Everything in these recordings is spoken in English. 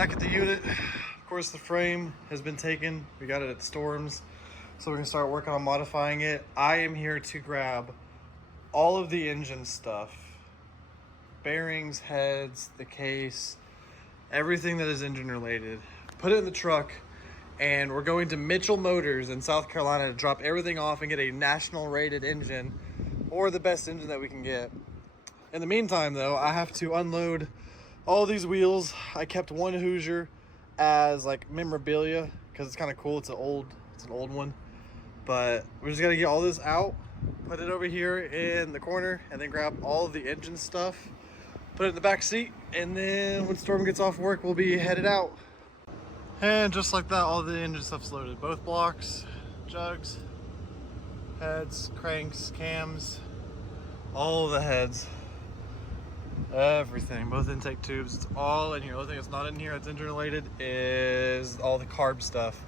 back at the unit. Of course, the frame has been taken. We got it at Storms, so we can start working on modifying it. I am here to grab all of the engine stuff. Bearings, heads, the case, everything that is engine related. Put it in the truck, and we're going to Mitchell Motors in South Carolina to drop everything off and get a national rated engine, or the best engine that we can get. In the meantime, though, I have to unload all these wheels. I kept one Hoosier as like memorabilia because it's kind of cool. It's an old one, but we're just gonna get all this out, put it over here in the corner, and then grab all of the engine stuff, put it in the back seat, and then when Storm gets off work, we'll be headed out. And just like that, all the engine stuff's loaded. Both blocks, jugs, heads, cranks, cams, all the heads. Everything, both intake tubes, it's all in here. The only thing that's not in here that's engine related is all the carb stuff.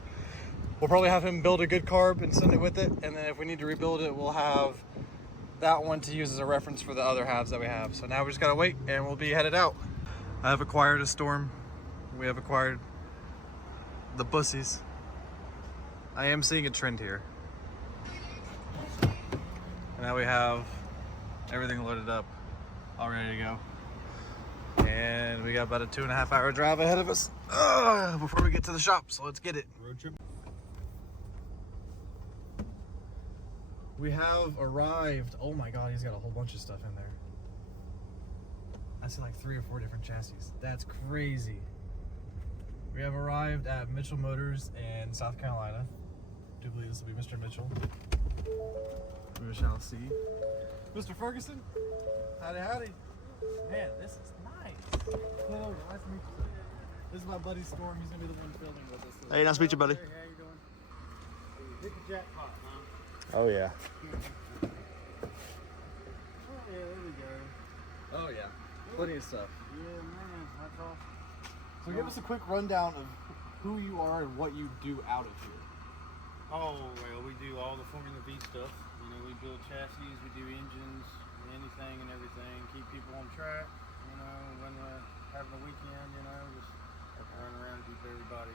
We'll probably have him build a good carb and send it with it, and then if we need to rebuild it, we'll have that one to use as a reference for the other halves that we have. So now we just gotta wait and we'll be headed out. I have acquired a Storm. We have acquired the bussies. I am seeing a trend here. And now we have everything loaded up, all ready to go. And we got about a 2.5 hour drive ahead of us before we get to the shop, so let's get it. Road trip. We have arrived. Oh my god, he's got a whole bunch of stuff in there. I see like 3 or 4 different chassis. That's crazy. We have arrived at Mitchell Motors in South Carolina. I do believe this will be Mr. Mitchell. We shall see. Mr. Ferguson, howdy howdy. Man, this is nice. Hello, nice to meet you. This is my buddy Storm. He's gonna be the one filming with us. Hey, nice to meet you, buddy. Hey, how you doing? Hit the jackpot, huh? Oh yeah. Oh yeah, there we go. Oh yeah, plenty of stuff. Yeah, man, that's awesome. So give us a quick rundown of who you are and what you do out of here. Oh, well, we do all the Formula V stuff. You know, we build chassis, we do engines, anything and everything. Keep people on track. You know, when we're having a weekend, you know, just run around and keep everybody.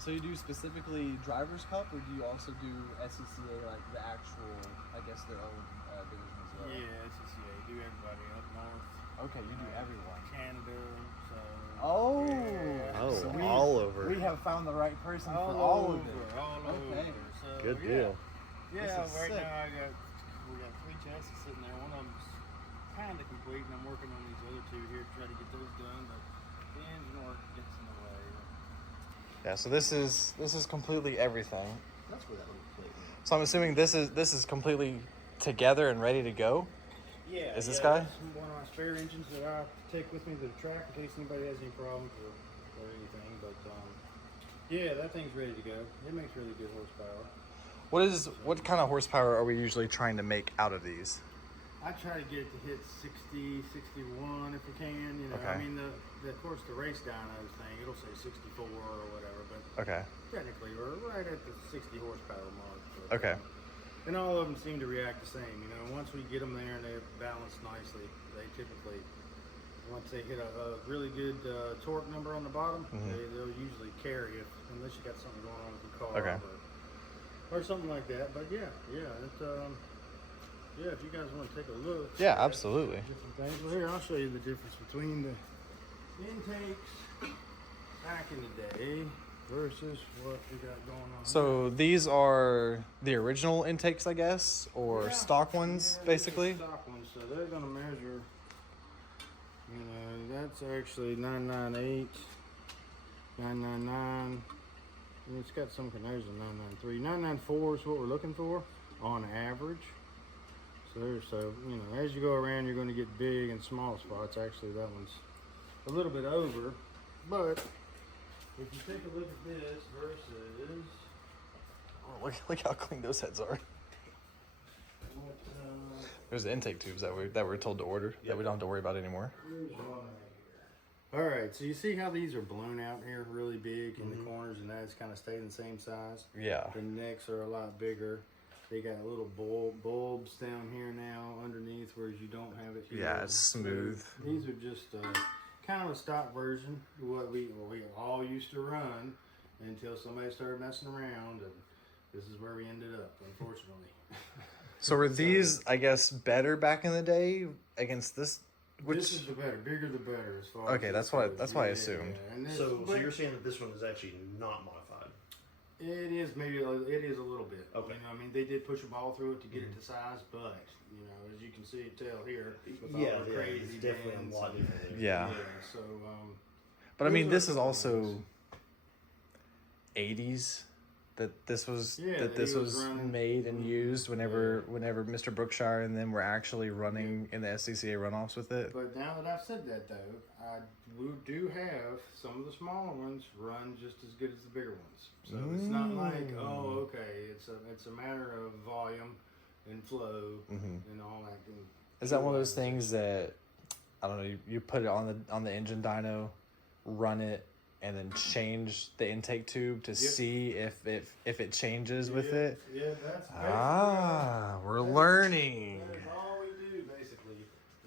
So you do specifically Drivers' Cup, or do you also do SCCA, like the actual, I guess, their own division as well? Yeah, SCCA. Do everybody up north. Okay, you do everyone. Canada, so. Oh. Yeah. Oh, So all over. We have found the right person All for all over, of it. all Okay. over. So, Good yeah. deal. Yeah, This is right sick. now we got 3 chassis sitting there. One of them's kind of complete, and I'm working on these other 2 here to try to get those done. But the engine work gets in the way. Yeah, so this is completely everything. That's where that little plate went. So I'm assuming this is completely together and ready to go. Yeah. Is this guy? That's one of my spare engines that I take with me to the track in case anybody has any problems or anything. But yeah, that thing's ready to go. It makes really good horsepower. What kind of horsepower are we usually trying to make out of these? I try to get it to hit 60, 61 if we can. You know, Okay. I mean, of course, the race dynos thing, it'll say 64 or whatever, but Okay. technically we're right at the 60 horsepower mark. So, Okay. and all of them seem to react the same. You know, once we get them there and they're balanced nicely, they typically, once they hit a really good torque number on the bottom, they'll usually carry it, unless you got something going on with the car. Okay. Or something like that. But yeah, yeah, if you guys want to take a look. Yeah, absolutely. Different things. Well, here, I'll show you the difference between the intakes back in the day versus what we got going on. So these are the original intakes, I guess, or Yeah. stock ones, Yeah, basically? Stock ones. So they're going to measure, you know, that's actually 998, 999. And it's got some conversions of 993. 994 is what we're looking for on average. So you know, as you go around, you're going to get big and small spots. Actually, that one's a little bit over. But if you take a look at this versus Oh, look how clean those heads are. what, There's the intake tubes that we're told to order that we don't have to worry about anymore. here's one right here. All right, so you see how these are blown out here really big in the corners, and that's kind of stayed the same size. Yeah. The necks are a lot bigger. They got little bulbs down here now underneath, whereas you don't have it here. Yeah, it's smooth. These are just kind of a stock version. What we all used to run until somebody started messing around, and this is where we ended up, unfortunately. So were these, I guess, better back in the day against this? This is the better, bigger the better as far. Okay, as that's what I assumed. And this, So but you're saying that this one is actually not modified? it is it is a little bit. Okay. You know, I mean, they did push a ball through it to get it to size, but you know, as you can see, tell here, with all the crazy it's definitely bands a lot and- different. Yeah. So, But I mean, those this are is cool also ones. 80s that this was Yeah, that this he was was running. made and used whenever Yeah. whenever Mr. Brookshire and them were actually running in the SCCA runoffs with it. But now that I've said that, though, we do have some of the smaller ones run just as good as the bigger ones. So it's not like, oh, okay, it's a matter of volume and flow and all that. And Is that one of those things that I don't know? You put it on the engine dyno, run it, and then change the intake tube to see if it changes with it. Yeah, that's We're learning. That's all we do basically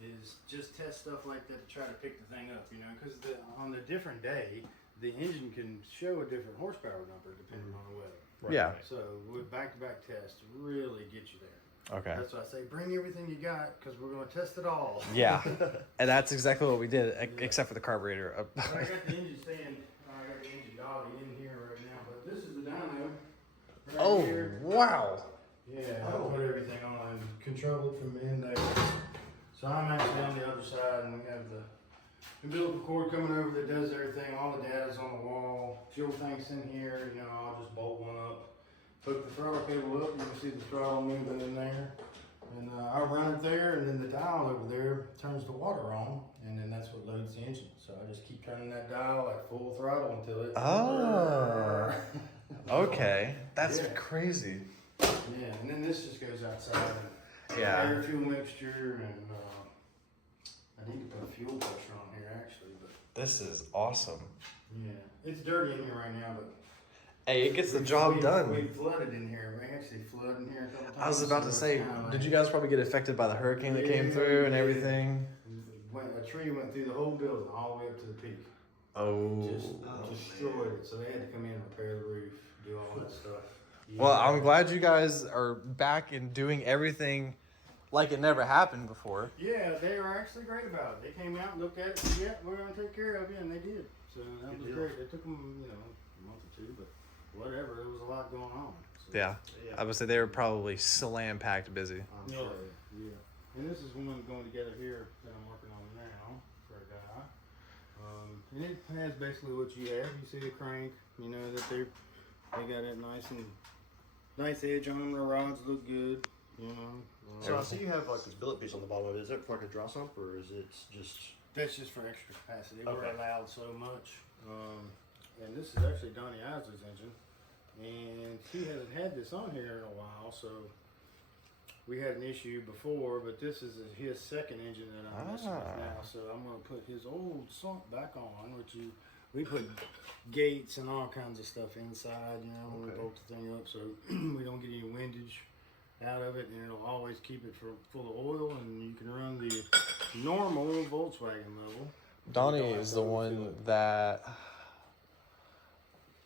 is just test stuff like that to try to pick the thing up, you know, because on the different day, the engine can show a different horsepower number depending on the weather. Right. Yeah. So with back-to-back tests really get you there. Okay. That's why I say bring everything you got because we're going to test it all. Yeah, and that's exactly what we did, except for the carburetor. I got the engine stand, I got the engine dolly in here right now, but this is the dyno. Right Oh, here. wow. Yeah, I put everything on and control it from in there. So I'm actually on the other side and we have the umbilical cord coming over that does everything. All the data's on the wall. Fuel tank's in here, you know, I'll just bolt one up. Hook the throttle cable up, you can see the throttle moving in there. And I run it there, and then the dial over there turns the water on, and then that's what loads the engine. So I just keep turning that dial at full throttle until it. Oh. Okay, that's Yeah. crazy. Yeah, and then this just goes outside. And Yeah. air fuel mixture, and I need to put a fuel pressure on here actually, but This is awesome. yeah, it's dirty in here right now, but. Hey, it gets the job We done. flooded in here. We actually flooded in here a couple times. I was about to so say, it's kinda did like- you guys probably get affected by the hurricane that came through and Yeah. everything? A tree went through the whole building all the way up to the peak. Oh. Just destroyed it. So they had to come in and repair the roof, do all that stuff. Well, I'm glad you guys are back and doing everything like it never happened before. Yeah, they were actually great about it. They came out, looked at it, said, yeah, we're going to take care of you, and they did. So that Good was deal. great. It took them, you know, a month or two, but whatever. There was a lot going on. So, Yeah. Yeah. I would say they were probably slam packed busy. I'm Yeah, sure. yeah. And this is one going together here that I'm working on now for a guy. And it has basically what you have. You see the crank, you know, that they got it nice edge on them. The rods look good, you know. So I see you have like this billet piece on the bottom of it. Is that for like a draw sump or is it just? That's just for extra capacity. We're Okay. allowed so much. And this is actually Donnie Isley's engine. And he hasn't had this on here in a while, so we had an issue before, but this is his second engine that I'm messing with now. So I'm going to put his old sump back on, we put gates and all kinds of stuff inside, you know, when we Okay. bolt the thing up so we don't get any windage out of it, and it'll always keep it full of oil, and you can run the normal Volkswagen level. Donnie You don't is have the to one refill it. that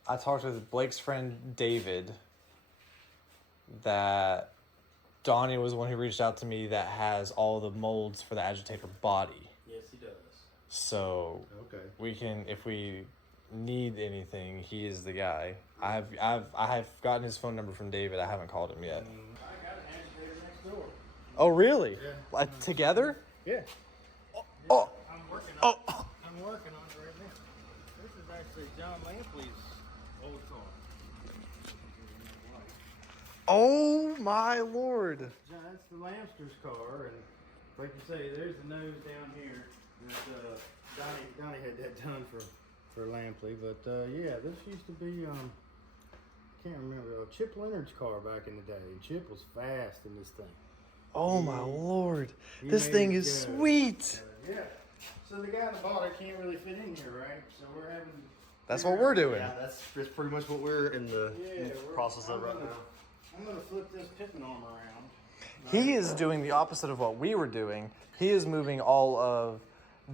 I talked with Blake's friend David. That Donnie was the one who reached out to me that has all the molds for the agitator body. Yes, he does. So Okay. we can, if we need anything, he is the guy. I have gotten his phone number from David. I haven't called him yet. I got an agitator next door. Oh, really? Yeah. Like, together? Yeah. Oh, I'm working oh. on it right now. This is actually John Lampley's old car. Oh my lord! John, that's the Lamster's car, and like you say, there's the nose down here. That Donnie had that done for Lampley, but yeah, this used to be can't remember Chip Leonard's car back in the day. Chip was fast in this thing. Oh my lord! He This made thing it is good. sweet. Yeah. So the guy that bought it can't really fit in here, right? So we're having. That's what we're doing. Yeah, that's pretty much what we're in the process of right now. I'm gonna flip this pippin arm around. He is doing the opposite of what we were doing. He is moving all of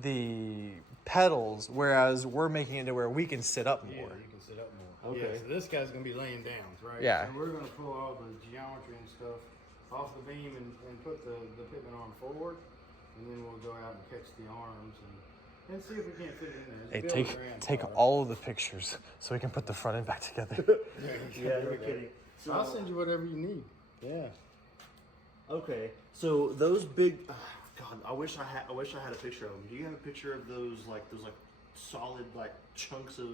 the pedals, whereas we're making it to where we can sit up more. Yeah, you can sit up more. Okay. Yeah, so this guy's gonna be laying down, right? Yeah. So we're gonna pull all the geometry and stuff off the beam and put the pivot arm forward, and then we'll go out and catch the arms and see if we can't fit it in there. Hey, take all of the pictures so we can put the front end back together. Yeah, no kidding. So, I'll send you whatever you need. Yeah. okay, so those big, God, I wish I had a picture of them. Do you have a picture of those solid like chunks of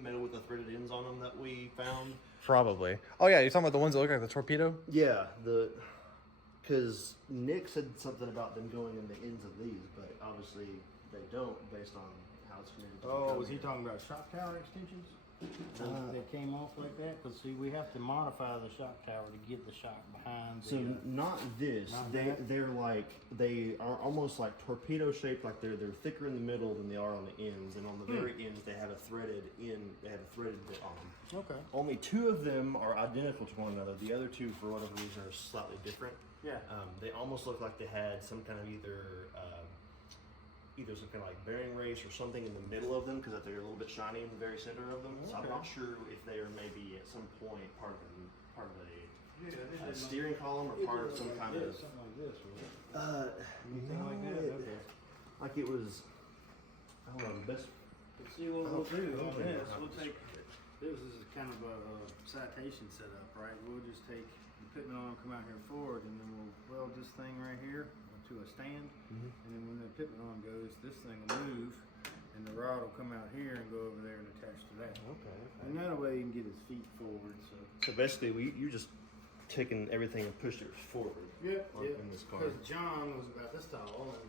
metal with the threaded ends on them that we found? Probably. Oh yeah, you're talking about the ones that look like the torpedo? Yeah, because Nick said something about them going in the ends of these, but obviously they don't based on how it's connected. to the Oh, cover. was he talking about shock tower extensions? That came off like that? Because see, we have to modify the shock tower to get the shock behind. So not this. Not they that? they are almost like torpedo shaped. Like they're thicker in the middle than they are on the ends, and on the very ends they have a threaded end. They have a threaded bit on them. Okay. Only 2 of them are identical to one another. The other 2, for whatever reason, are slightly different. Yeah. They almost look like they had some kind of either some kind of like bearing race or something in the middle of them, because they're a little bit shiny in the very center of them. So I'm Okay. not sure if they are maybe at some point part of Yeah, a steering column or part of some kind of. something like this. Anything like that? Okay. Like it was. I don't know. Best. Let's see what we'll do on Okay. this. We'll take this is kind of a citation setup, right? We'll just take the pivot arm, come out here forward, and then we'll weld this thing right here to a stand. And then when the pivot arm goes, this thing will move, and the rod will come out here and go over there and attach to that. Okay. And that way he can get his feet forward. So. So basically, you just taking everything and pushed it forward. Yeah, in this car. Because John was about this tall, and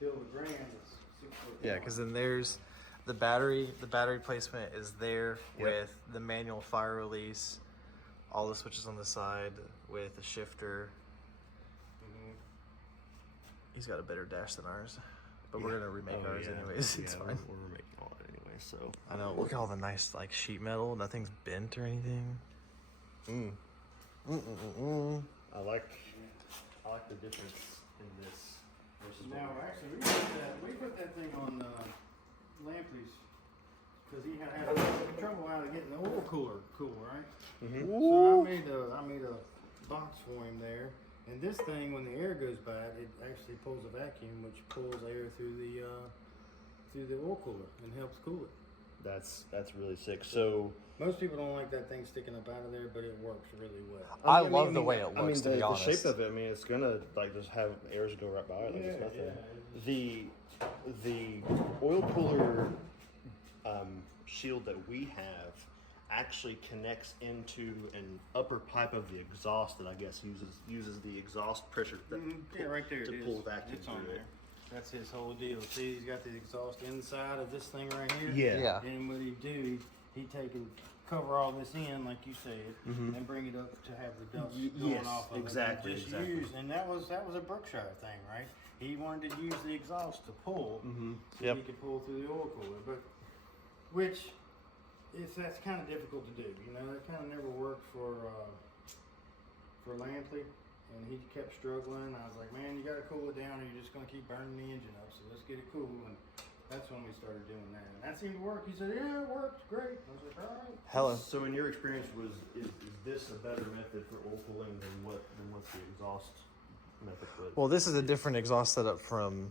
Bill LeGrand is 6 foot. Yeah, because then there's the battery. The battery placement is there with the manual fire release, all the switches on the side with the shifter. He's got a better dash than ours, but we're gonna remake ours anyways. It's fine. We're remaking all that anyway. So I know. Look at all the nice like sheet metal. Nothing's bent or anything. I like the difference in this versus what Now, we- actually, we put that thing on Lampley's because he had some trouble out of getting the oil cooler cool, right? So I made a box for him there, and this thing, when the air goes by it, actually pulls a vacuum, which pulls air through the oil cooler and helps cool it. That's really sick. So Most people don't like that thing sticking up out of there, but it works really well. I love the way it looks. To be the honest, shape of it. I mean, it's gonna like just have airs go right by it. Like it's nothing. The oil cooler shield that we have actually connects into an upper pipe of the exhaust that I guess uses the exhaust pressure Yeah, right there. to it pull is. vacuum It's on through it. there. That's his whole deal. See, he's got the exhaust inside of this thing right here. Yeah. And what he do, he take and cover all this in, like you said, and bring it up to have the dust going yes, off of exactly, it. And just exactly. use, and that was a Berkshire thing, right? He wanted to use the exhaust to pull, so Yep. he could pull through the oil cooler, but that's kind of difficult to do. You know, that kind of never worked for Lampley. And he kept struggling. I was like, man, you got to cool it down or you're just going to keep burning the engine up. So let's get it cool. And that's when we started doing that. And that seemed to work. He said, yeah, it worked. Great. I was like, all right. Hella. So in your experience, is this a better method for oil cooling than what's the exhaust method? Well, this is a different exhaust setup from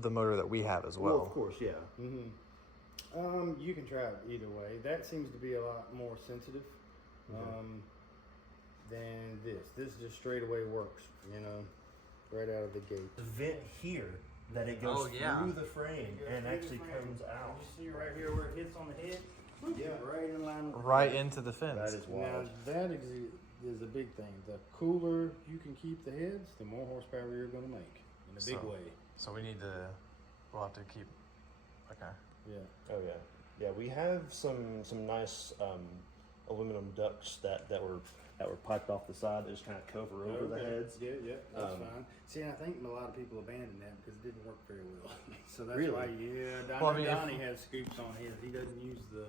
the motor that we have as well. Of course, yeah. You can try it either way. That seems to be a lot more sensitive than this. This just straight away works, you know, right out of the gate. The vent here that it goes through the frame and actually comes out. You see right here where it hits on the head? Yeah, right in line with Right into the fins. That is Now wild. that is a big thing. The cooler you can keep the heads, the more horsepower you're going to make in a big way. So we'll have to keep. Okay. Yeah. Oh yeah, yeah. We have some nice aluminum ducts that were piped off the side that just kind of cover over the heads. Yeah, that's fine. See, I think a lot of people abandoned that because it didn't work very well. So that's Really? why, yeah. Well, I mean, Donnie has scoops on his. He doesn't use the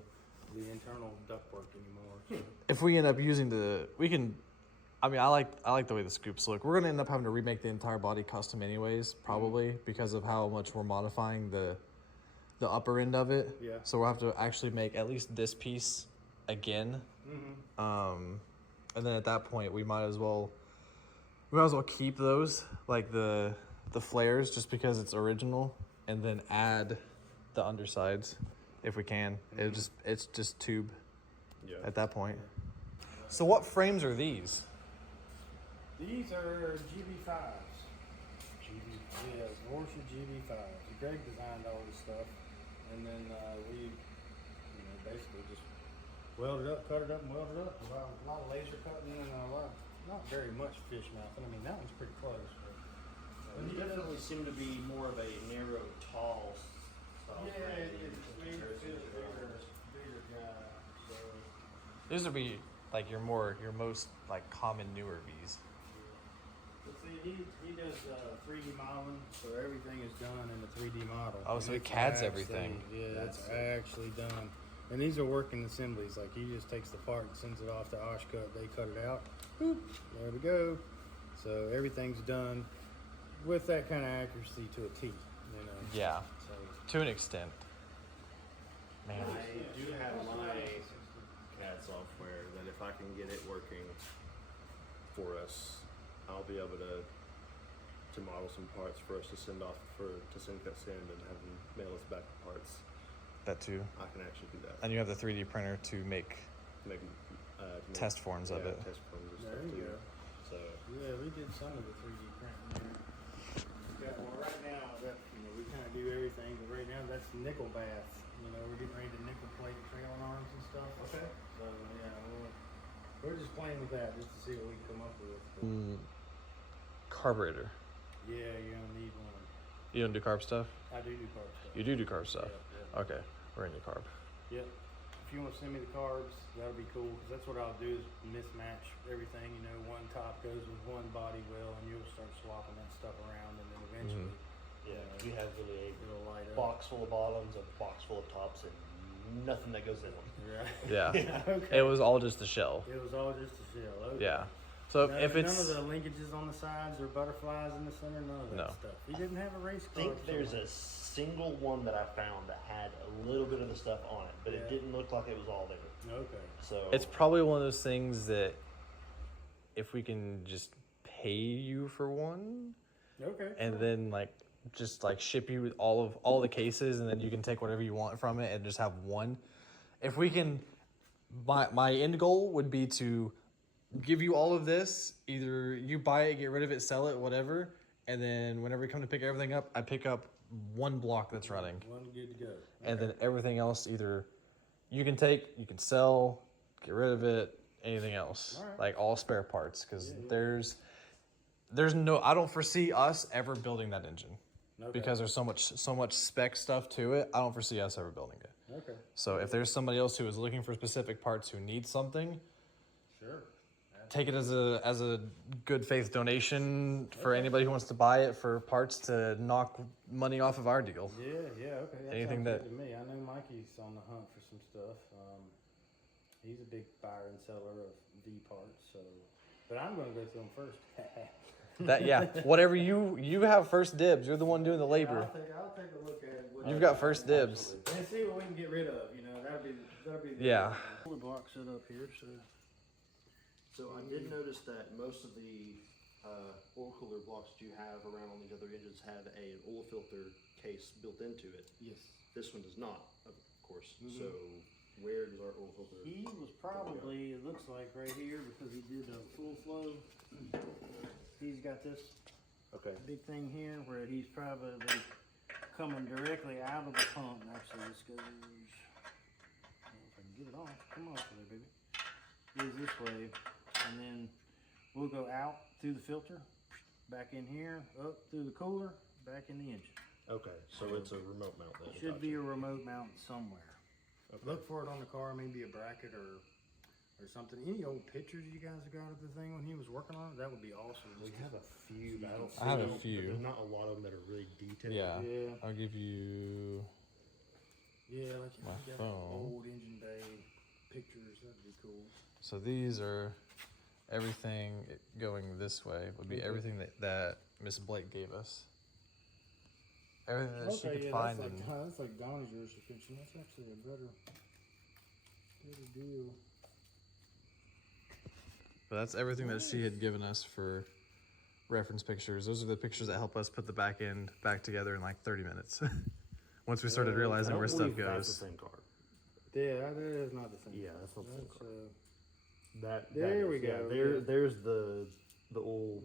internal ductwork anymore. So. If we end up using we can I mean, I like the way the scoops look. We're gonna end up having to remake the entire body custom anyways, probably because of how much we're modifying the upper end of it. Yeah. So we'll have to actually make at least this piece again. And then at that point, we might as well keep those, like the flares, just because it's original, and then add the undersides if we can. It's just tube at that point. So what frames are these? These are GB5s. Yeah, Porsche GB5s. Greg designed all this stuff, and then we, basically just welded up, cut it up, and welded up. A lot of laser cutting and not very much fish mouthing. I mean, that one's pretty close. But It definitely seemed to be more of a narrow, tall style. yeah, it's bigger guy. So. These would be like your most like common newer V's. But see, he does 3D modeling, so everything is done in the 3D model. Oh, so And it it's CADs actually- everything. Yeah, it's actually done. And these are working assemblies. Like he just takes the part and sends it off to Oshcut. They cut it out. Boop, there we go. So everything's done with that kind of accuracy to a T. Yeah, So to an extent. Man, I do have my CAD software that if I can get it working for us, I'll be able to model some parts for us to send off to send and have them mail us back the parts. that too. I can actually do that. And you have the 3D printer to make Make test forms of it. Test forms and there stuff you too. go. So Yeah, we did some of the 3D printing there. Well, right now, we kind of do everything, but right now that's nickel bath. We're getting ready to nickel plate trailing arms and stuff. Okay. So, yeah, we're just playing with that just to see what we can come up with. But, Carburetor. yeah, you're going to need one. You don't do carb stuff? I do carb stuff. You do carb stuff. Yeah. Okay, we're into carb. Yep. If you want to send me the carbs, that'll be cool, because that's what I'll do is mismatch everything. One top goes with one body well, and you'll start swapping that stuff around, and then eventually yeah, we have really it'll light a up. box full of bottoms, a box full of tops, and nothing that goes in them. Right. Yeah. Okay. It was all just the shell. It was all just a shell. Okay. Yeah. So if None it's of the linkages on the sides or butterflies in the center, none of that No. stuff. He didn't have a race I car. think there's a single one that I found that had a little bit of the stuff on it, but it Yeah. didn't look like it was all there. Okay. So it's probably one of those things that if we can just pay you for one Okay. and then just ship you all the cases, and then you can take whatever you want from it and just have one. If we can, my end goal would be to give you all of this. Either you buy it, get rid of it, sell it, whatever, and then whenever we come to pick everything up, I pick up one block that's running, One good to go. and then everything else either you can take, you can sell, get rid of it, anything else, All right. like all spare parts, because there's no, I don't foresee us ever building that engine. Okay. Because there's so much spec stuff to it. I don't foresee us ever building it. Okay. So if there's somebody else who is looking for specific parts who needs something, Sure. take it as a good faith donation for anybody who wants to buy it for parts to knock money off of our deal. Yeah. Okay. That Anything sounds that- good to me. I know Mikey's on the hunt for some stuff. He's a big buyer and seller of V parts. So, but I'm going to go to him first. Whatever you have first dibs. You're the one doing the labor. I'll take a look at it. You've got first dibs. And see what we can get rid of. That'll be the Yeah. cooler block set up here. So I did notice that most of the oil cooler blocks that you have around on these other engines have an oil filter case built into it. Yes. This one does not, of course. So where does our oil filter? He was probably, it looks like right here, because he did a full flow. He's got this Okay. big thing here where he's probably coming directly out of the pump. Actually, this goes, I don't know if I can get it off. Come off there, baby. Goes this way, and then we'll go out through the filter, back in here, up through the cooler, back in the engine. Okay, so it's a remote mount then. Should be a remote mount somewhere. Okay. Look for it on the car, maybe a bracket or something. Any old pictures you guys have got of the thing when he was working on it? That would be awesome. We have a few, but I don't. I have a but few. There's not a lot of them that are really detailed. Yeah. Yeah. I'll give you. Yeah, like if My you got phone. old engine bay pictures, that'd be cool. So these are everything going this way would be everything that Miss Blake gave us. Everything that she could find. That's like Donnie's jurisdiction. That's actually a better deal. But that's everything that she had given us for reference pictures. Those are the pictures that help us put the back end back together in like 30 minutes. Once we started realizing where stuff That's goes. the same car. Yeah, that is not the same. Yeah, that's not the same car. There That we is, go. Yeah, there's the old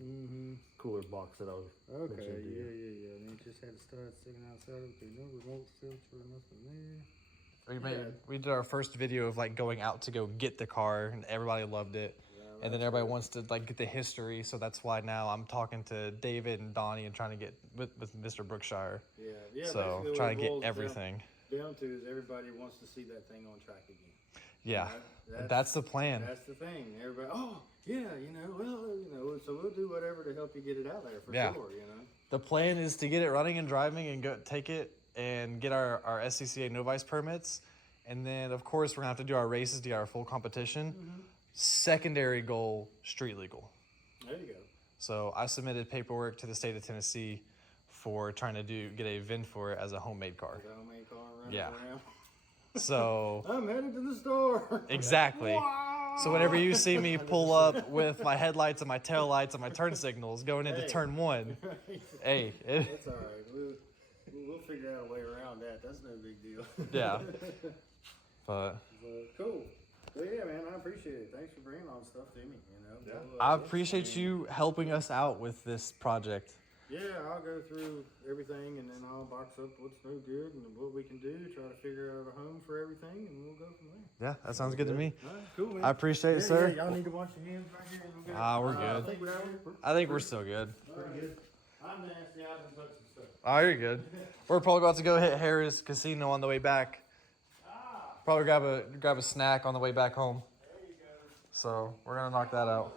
cooler box that I was Okay, mentioning to you. yeah. And it just had to start sticking outside of it. No remote sensor or nothing there. We did our first video of like going out to go get the car, and everybody loved it. Yeah, And then everybody wants to like get the history, so that's why now I'm talking to David and Donnie and trying to get with Mr. Brookshire. Yeah. So basically trying to what it get boils everything. down to is everybody wants to see that thing on track again. Yeah, You know, that's the plan. That's the thing. Everybody, so we'll do whatever to help you get it out there for Yeah. sure. The plan is to get it running and driving and go take it and get our SCCA no vice permits, and then of course we're gonna have to do our races to get our full competition. Secondary goal, street legal. There you go. So I submitted paperwork to the state of Tennessee for trying to get a VIN for it as a homemade car. Is that homemade car running Yeah. around? So I'm headed to the store. exactly. So whenever you see me pull up with my headlights and my tail lights and my turn signals going into turn 1, hey, That's all right. We'll figure out a way around that. That's no big deal. yeah. But Cool. Well, yeah, man, I appreciate it. Thanks for bringing all the stuff to me. Yeah. I appreciate you helping us out with this project. Yeah, I'll go through everything and then I'll box up what's no good and what we can do, try to figure out a home for everything, and we'll go from there. Yeah, that sounds good to me. All right, cool, man. I appreciate it, sir. Yeah, y'all need to wash your hands back here. And we'll We're good. I think we're still good. Pretty good. I'm nasty. I haven't touched some stuff. Oh, you're good. We're probably about to go hit Harris Casino on the way back. Probably grab a snack on the way back home. There you go. So we're gonna knock that out.